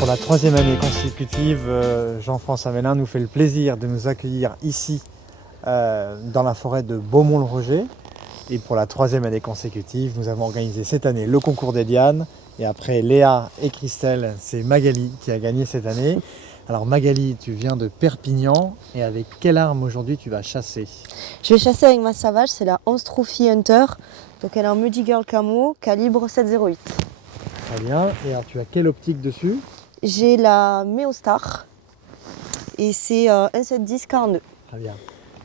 Pour la troisième année consécutive, Jean-François Mélin nous fait le plaisir de nous accueillir ici dans la forêt de Beaumont-le-Roger. Et pour la troisième année consécutive, nous avons organisé cette année le concours des lianes. Et après Léa et Christelle, c'est Magali qui a gagné cette année. Alors Magali, tu viens de Perpignan et avec quelle arme aujourd'hui tu vas chasser? Je vais chasser avec ma Savage, c'est la 11 Trophy Hunter. Donc elle est en Muddy Girl Camo, calibre 7,08. Très bien. Et alors tu as quelle optique dessus? J'ai la Meostar et c'est un 710 42. Très bien.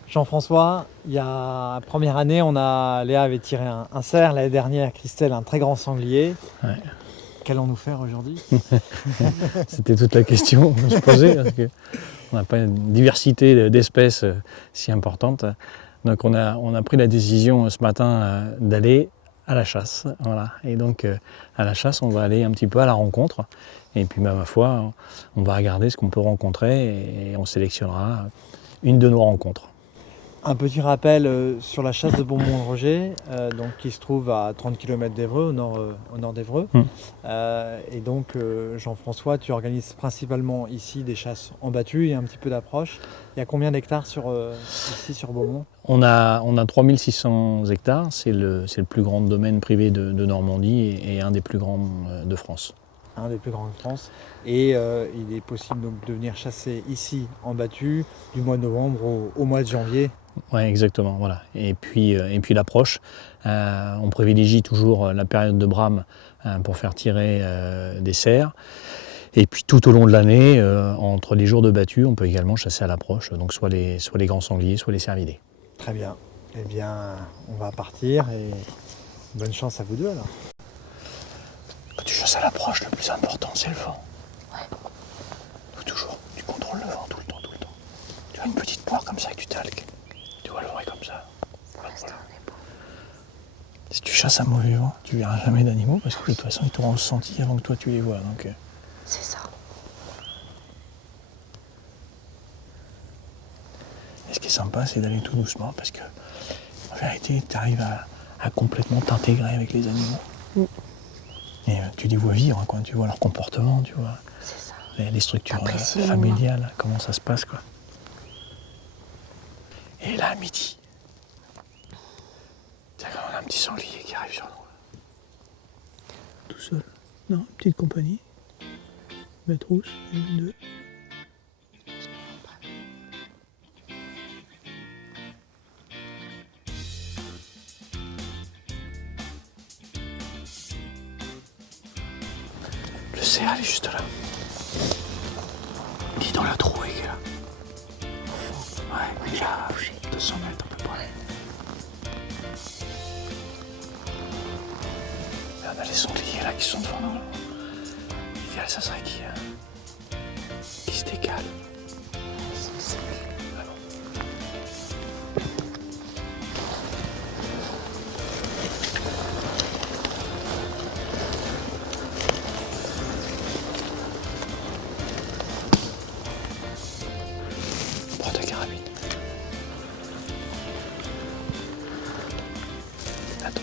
Jean-François, il y a la première année, Léa avait tiré un cerf, l'année dernière, Christelle un très grand sanglier. Ouais. Qu'allons-nous faire aujourd'hui? C'était toute la question que je posais, parce qu'on n'a pas une diversité d'espèces si importante. Donc on a pris la décision ce matin d'aller à la chasse. Voilà. Et donc à la chasse, on va aller un petit peu à la rencontre. Et puis ma foi, on va regarder ce qu'on peut rencontrer et on sélectionnera une de nos rencontres. Un petit rappel sur la chasse de Beaumont-le-Roger, qui se trouve à 30 km d'Évreux, au nord d'Évreux. Et donc Jean-François, tu organises principalement ici des chasses en battu et un petit peu d'approche. Il y a combien d'hectares ici sur Beaumont? On a 3600 hectares, c'est le plus grand domaine privé de Normandie et un des plus grands de France. Un des plus grands de France. Et il est possible donc de venir chasser ici en battu du mois de novembre au mois de janvier. Oui, exactement. Voilà. Et puis l'approche, on privilégie toujours la période de brame pour faire tirer des cerfs. Et puis tout au long de l'année, entre les jours de battu, on peut également chasser à l'approche, donc soit les grands sangliers, soit les cervidés. Très bien. Eh bien, on va partir et bonne chance à vous deux alors. Quand tu chasses à l'approche, le plus important, c'est le vent. Ouais. Toujours, tu contrôles le vent tout le temps. Tu as une petite poire comme ça et tu talques. Tu vois, le vent est comme ça. Voilà. Si tu chasses à mauvais vent, tu verras jamais d'animaux parce que de toute façon, ils t'auront senti avant que toi tu les vois. Donc, C'est ça. Et ce qui est sympa, c'est d'aller tout doucement parce que, en vérité, tu arrives à complètement t'intégrer avec les animaux. Et tu les vois vivre, quoi. Tu vois leur comportement, tu vois les structures familiales, comment ça se passe, quoi. Et là, à midi, on a un petit sanglier qui arrive sur nous. Tout seul. Non, petite compagnie. Bête rousse, une, deux. Le cerf, elle est juste là. Il est dans la trouée, là. Ouais, il y a 200 mètres à peu près. Et on a les sangliers là qui sont devant nous. L'idéal, ça serait qu'ils se décalent. Prends ta carabine. Attends.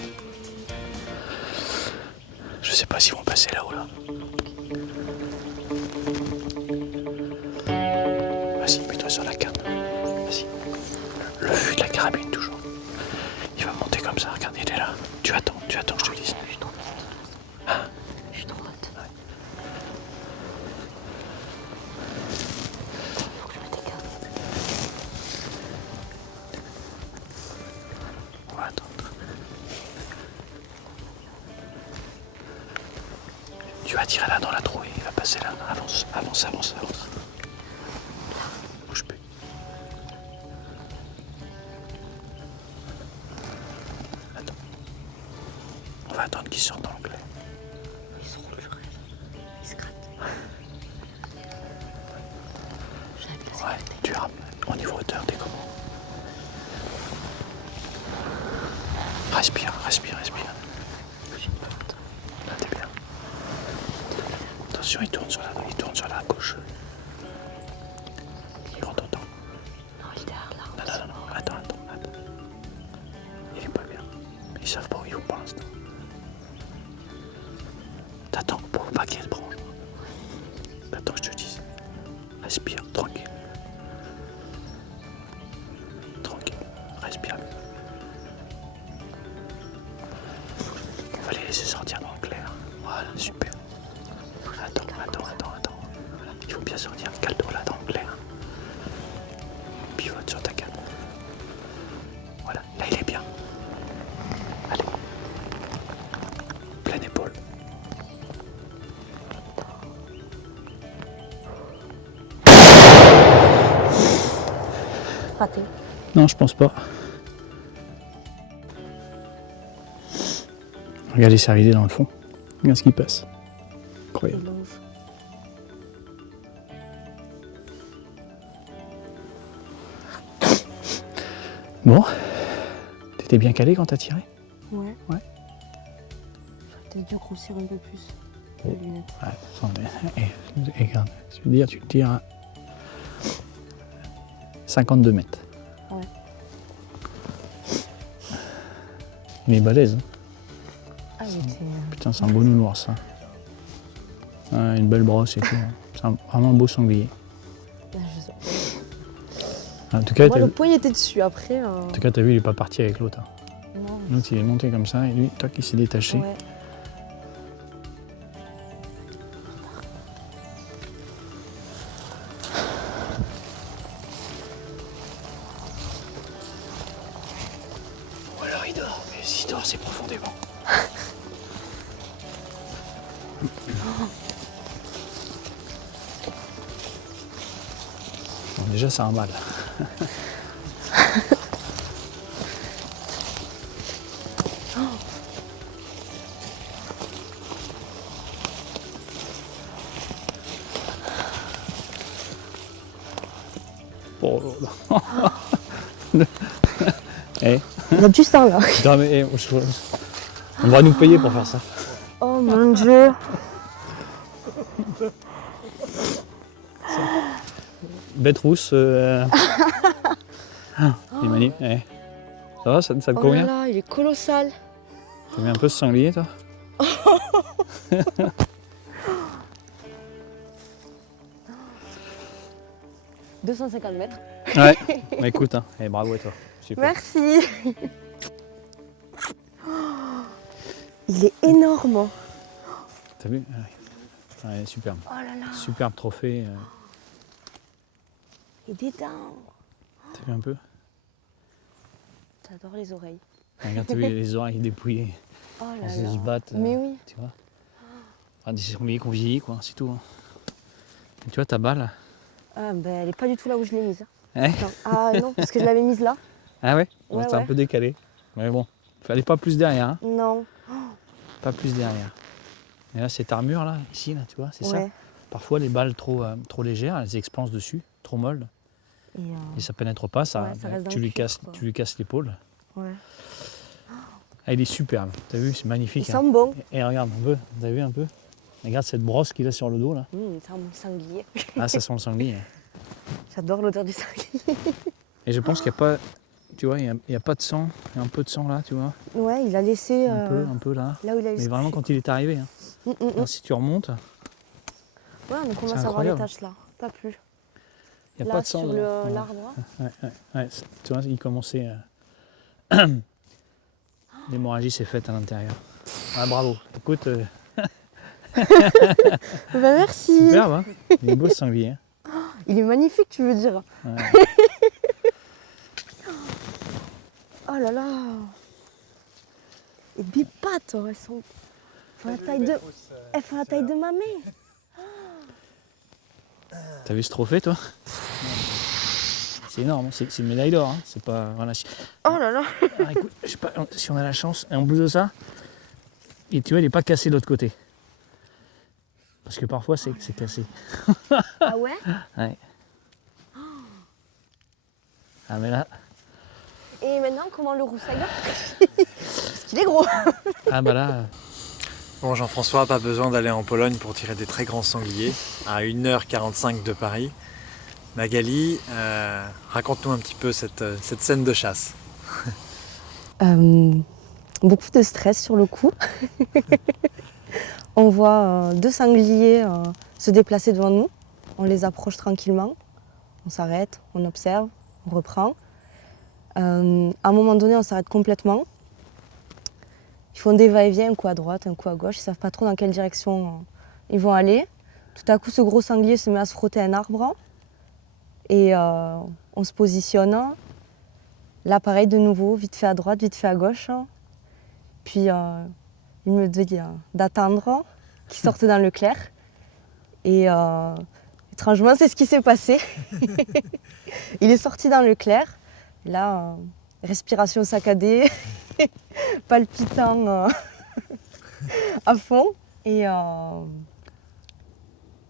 Je sais pas s'ils vont passer là-haut là. Vas-y, mets-toi sur la canne. Vas-y. Le fût de la carabine toujours. Il va monter comme ça, regarde, il est là. Tu attends que je te le dise. Je suis trop droite. Hein? Je suis trop droite. Ouais. Faut que je mette des gardes. On va attendre. Tu vas tirer là dans la trouée, il va passer là. Avance. Bouge plus. Attends. On va attendre qu'il sorte dans l'onglet. Ils se roulent, ils se grattent. Ouais, tu rames. Au niveau hauteur, t'es comment? Respire. Là, t'es bien. Attention, il tourne sur la gauche. Il rentre autant. Non, il est derrière là. Non. Attends. Il est pas bien. Ils savent pas où ils vont pour l'instant. T'attends pour pas qu'il y ait de branche. Respire, tranquille. Tranquille, respire. On va les laisser sortir dans le clair. Voilà, super. Attends. Voilà, il faut bien sortir. Calme-toi là dans le clair. Pivote sur ta canne. Voilà, là il est bien. Allez. Pleine épaule. Raté. Non, je pense pas. Regarde les cervidés dans le fond. Regarde ce qui passe. Incroyable. Mélange. Bon, t'étais bien calé quand t'as tiré? Ouais. Ouais. J'aurais peut-être dû grossir un peu plus les lunettes. Ouais, attends, et regarde, je veux dire, tu le tires à 52 mètres. Ouais. Il est balèze, hein. Ah, il était... Putain, c'est un beau nounours, ça. Ouais, une belle brosse et tout. C'est vraiment un beau sanglier. Ah, je sais pas. En tout cas, Moi, le poing il était dessus. Après, t'as vu, il est pas parti avec l'autre, hein. non. L'autre, il est monté comme ça, et lui, toi qui s'est détaché. Ouais. Ou alors il dort, mais s'il dort, c'est profondément. Bon, déjà, c'est un mâle. Oh là là. Eh, On a du sang là. putain, mais, on va nous payer pour faire ça. Oh mon dieu. Bête rousse. Ah, il est magnifique. Eh. Ça va, ça te Oh là convient? là, il est colossal. T'as vu un peu ce sanglier, toi? 250 mètres. Ouais. Bah, écoute, hein. Eh, bravo à toi. Super. Merci. Il est énorme. T'as vu? Ouais, superbe. Oh là là. Superbe trophée. Et des dents. T'as vu un peu? J'adore les oreilles. Regarde, t'as vu les oreilles dépouillées. Oh là Elles là. se battent. Mais oui. Tu vois? Enfin, des sangliers qu'on vieillit, quoi, c'est tout. Hein. Et tu vois ta balle? Ah, ben, elle est pas du tout là où je l'ai mise. Hein? Non. Ah non, parce que je l'avais mise là. Ah ouais? Ouais, C'était un ouais. peu décalé. Mais bon, fallait pas plus derrière, hein? Non. Pas plus derrière. Et là, cette armure là, ici, là, tu vois, c'est ça. Ouais. Parfois, les balles trop légères, elles expansent dessus, trop molles, Et, et ça pénètre pas, ça, Ouais, ça reste dans tu, le lui cuir, casses, quoi. tu lui casses l'épaule. ouais. Ah, il est superbe, t'as vu, c'est Il magnifique. sent bon. Et regarde un peu, t'as vu un peu? Regarde cette brosse qu'il a sur le dos là. Il sent bon sanglier. Ah, ça sent le sanglier. J'adore l'odeur du sanglier. Et je pense qu'il n'y a pas, tu vois, il y a pas de sang, il y a un peu de sang là, tu vois, Ouais, il a laissé un peu là. là où il a Mais laissé. vraiment quand il est arrivé. Hein. Alors, si tu remontes, Ouais, on commence c'est à voir les incroyable. taches là. Pas plus. il n'y a Là, pas de sang. sur dedans. Ouais. l'arbre. Ouais, tu vois, il commençait. L'hémorragie s'est faite à l'intérieur. Ah, bravo. Écoute, Bah, merci. superbe, hein? Il est beau ce sanglier. Hein. Il est magnifique, tu veux dire. Ouais. Oh là là. Et des pattes, elles sont. Elles font la taille de ma main. T'as vu ce trophée, toi? C'est énorme, hein. C'est une médaille d'or. Hein. C'est pas. Voilà. Oh là là. Alors, écoute, je sais pas si on a la chance. Et en plus de ça, et tu vois, il n'est pas cassé de l'autre côté. Parce que parfois, c'est cassé. Ah ouais? Ouais. Ah, mais là. Et maintenant, comment le roussaillon? Parce qu'il est gros. Ah, bah là. Bon, Jean-François, pas besoin d'aller en Pologne pour tirer des très grands sangliers, à 1h45 de Paris. Magali, raconte-nous un petit peu cette scène de chasse. Beaucoup de stress sur le coup. On voit deux sangliers se déplacer devant nous. on les approche tranquillement, on s'arrête, on observe, on reprend. À un moment donné, on s'arrête complètement. Ils font des va-et-vient, un coup à droite, un coup à gauche, ils ne savent pas trop dans quelle direction ils vont aller. Tout à coup, ce gros sanglier se met à se frotter à un arbre et on se positionne. Là, pareil, de nouveau, vite fait à droite, vite fait à gauche. Puis il me dit d'attendre qu'il sorte dans le clair. Et étrangement, c'est ce qui s'est passé. Il est sorti dans le clair. Là, respiration saccadée, palpitant à fond. Et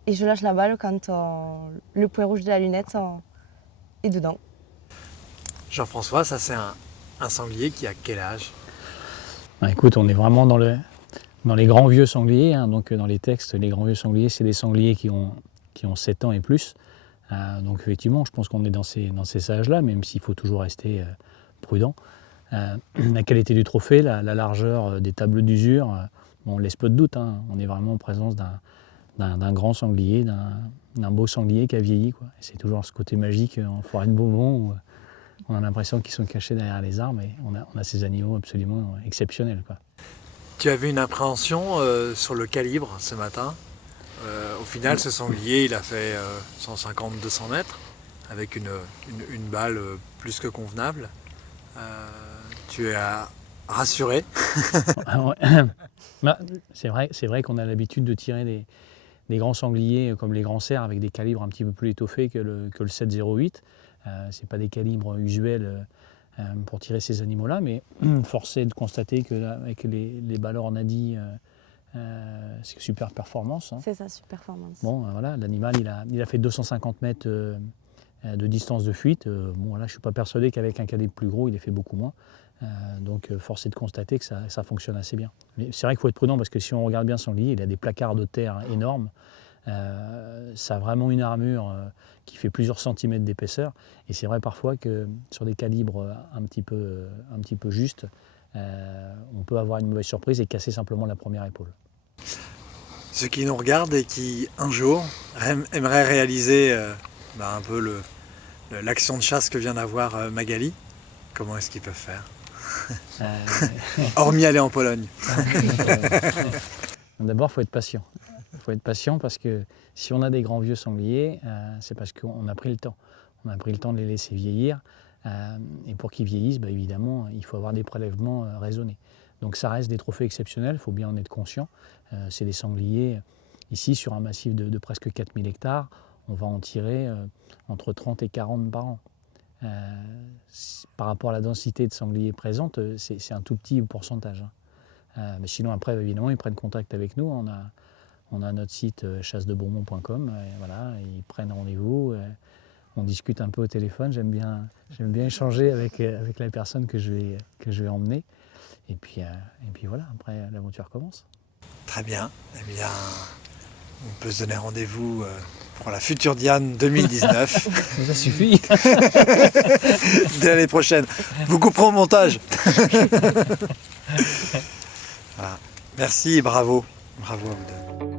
je lâche la balle quand le point rouge de la lunette est dedans. Jean-François, ça c'est un sanglier qui a quel âge? Écoute, on est vraiment dans les grands vieux sangliers. Donc dans les textes, les grands vieux sangliers, c'est des sangliers qui ont 7 ans et plus. Donc effectivement, je pense qu'on est dans ces âges-là, même s'il faut toujours rester prudent. La qualité du trophée, la largeur des tables d'usure, on laisse peu de doute. On est vraiment en présence d'un grand sanglier, d'un beau sanglier qui a vieilli, quoi. Et c'est toujours ce côté magique en forêt de Beaumont où on a l'impression qu'ils sont cachés derrière les arbres et on a ces animaux absolument exceptionnels, quoi. Tu avais une appréhension sur le calibre ce matin. Au final, ce sanglier, il a fait 150-200 mètres avec une balle plus que convenable. Tu es rassuré? C'est vrai qu'on a l'habitude de tirer des grands sangliers comme les grands cerfs avec des calibres un petit peu plus étoffés que le 7,08. Ce n'est pas des calibres usuels pour tirer ces animaux-là, mais force est de constater qu'avec les balles Hornady, c'est super performance. C'est ça, super performance. Bon, voilà, l'animal, il a fait 250 mètres de distance de fuite. Bon, là, je ne suis pas persuadé qu'avec un calibre plus gros, il ait fait beaucoup moins. Donc, force est de constater que ça fonctionne assez bien. Mais c'est vrai qu'il faut être prudent parce que si on regarde bien sanglier, il a des placards de terre énormes. Ça a vraiment une armure qui fait plusieurs centimètres d'épaisseur. Et c'est vrai parfois que sur des calibres un petit peu justes, on peut avoir une mauvaise surprise et casser simplement la première épaule. Ceux qui nous regardent et qui, un jour, aimeraient réaliser un peu l'action de chasse que vient d'avoir Magali, comment est-ce qu'ils peuvent faire? Hormis aller en Pologne. D'abord, il faut être patient. Il faut être patient parce que si on a des grands vieux sangliers, c'est parce qu'on a pris le temps. On a pris le temps de les laisser vieillir. Et pour qu'ils vieillissent, évidemment, il faut avoir des prélèvements raisonnés. Donc ça reste des trophées exceptionnels, il faut bien en être conscient. C'est des sangliers, ici sur un massif de presque 4000 hectares, on va en tirer entre 30 et 40 par an. Par rapport à la densité de sangliers présente, c'est un tout petit pourcentage. Mais sinon après, évidemment, ils prennent contact avec nous. On a notre site chassedebeaumont.com, voilà, ils prennent rendez-vous. On discute un peu au téléphone, j'aime bien échanger avec la personne que je vais emmener. Et puis voilà, après l'aventure commence. Très bien. Eh bien, on peut se donner rendez-vous pour la future Diane 2019. Ça suffit. Dès l'année prochaine. Vous couperez au montage. Voilà. Merci et bravo. Bravo à vous deux.